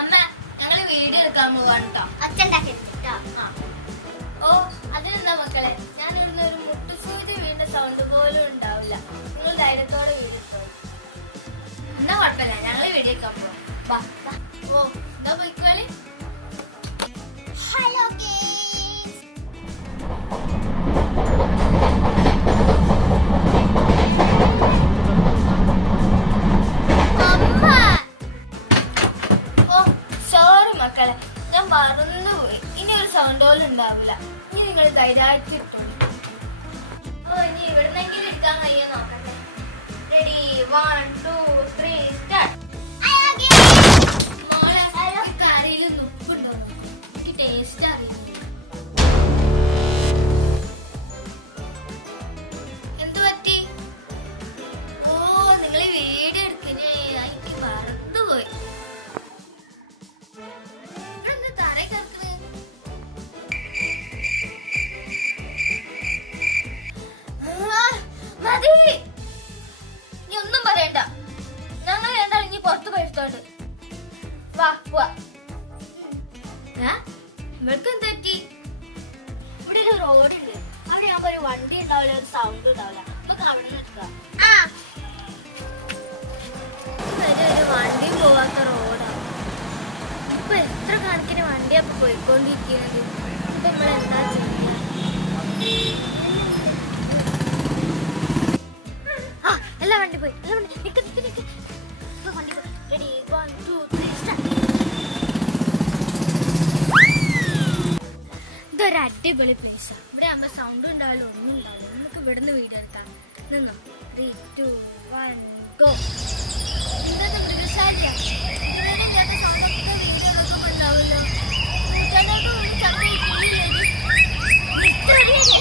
അമ്മ ഞങ്ങള് വീഡിയോ എടുക്കാൻ പോവാണ് കേട്ടോ. ഓ അതിനെന്താ മക്കളെ, ഞാൻ ഇന്നൊരു മുട്ടുസൂചി വീണ്ട സൗണ്ട് പോലും ഉണ്ടാവില്ല. നിങ്ങൾ ധൈര്യത്തോടെ വീഡിയോ എടുത്തോ. എന്നാ കുഴപ്പമില്ല, ഞങ്ങള് വീഡിയോ എടുക്കാൻ പോവാം. ഓ എന്താ പോയിക്കോളി. ഹലോ മക്കളെ ഞാൻ മറന്നുപോയി. ഇനി ഒരു സൗണ്ട് പോലും ഉണ്ടാവില്ല. ഇനി നിങ്ങൾ ധൈര്യമായിട്ട് ഇട്ടു. ഓ ഇനി എവിടുന്നെങ്കിലും എടുക്കാൻ കഴിയോ നോക്കട്ടെ. Ready 1 2 3 start. മോളെ കറിയിൽ ഉപ്പുണ്ടോ? എനിക്ക് ടേസ്റ്റ് അറിയില്ല. എന്ത് പറ്റി? ഓ നിങ്ങൾ വീഡിയോ എടുക്കണേ, എനിക്ക് മറന്നുപോയി. നീ ഒന്നും പറയണ്ട, ഞങ്ങൾ രണ്ടാളും ഇനി പുറത്ത് പോയിട്ടോണ്ട് വാ പോവാ. ഇവൾക്ക് എന്ത് പറ്റി? ഇവിടെ ഒരു റോഡുണ്ട്, അവിടെ ഞാൻ ഒരു വണ്ടി ഉണ്ടാവില്ല, ഒരു സൗണ്ട് ഉണ്ടാവില്ല. നമുക്ക് അവിടെ നിന്ന് എടുക്കാം. ഒരു വണ്ടി പോവാത്ത റോഡാണ്. ഇപ്പൊ എത്ര കണക്കിന് വണ്ടിയാ ഇപ്പൊ പോയിക്കൊണ്ടിരിക്കുന്നത്. ഇപ്പൊ നമ്മളെന്താ ചെയ്യുക? എല്ലാ വണ്ടി പോയി, എല്ലാ വണ്ടി നിക്ക് നിക്ക് നിക്ക്. ഇപ്പൊ വണ്ടി പോയി. Ready 1 2 3 start. ഇതൊരു അടിപൊളി പ്ലേസാ. ഇവിടെ ആകുമ്പോ സൗണ്ട് ഉണ്ടാവില്ല, ഒന്നും ഉണ്ടാവില്ല. നമുക്ക് ഇവിടുന്ന് വീഡിയോ എടുക്കാം. നിന്നോ. 3 2 1 ഗോ. ഇന്നത്തെ മൃഗശാലയാ. ഇവിടെ കേട്ട സൗണ്ടൊക്കെ വീഡിയോ എടുക്കുമ്പോ ഉണ്ടാവുമല്ലോ. ഗേൾസ്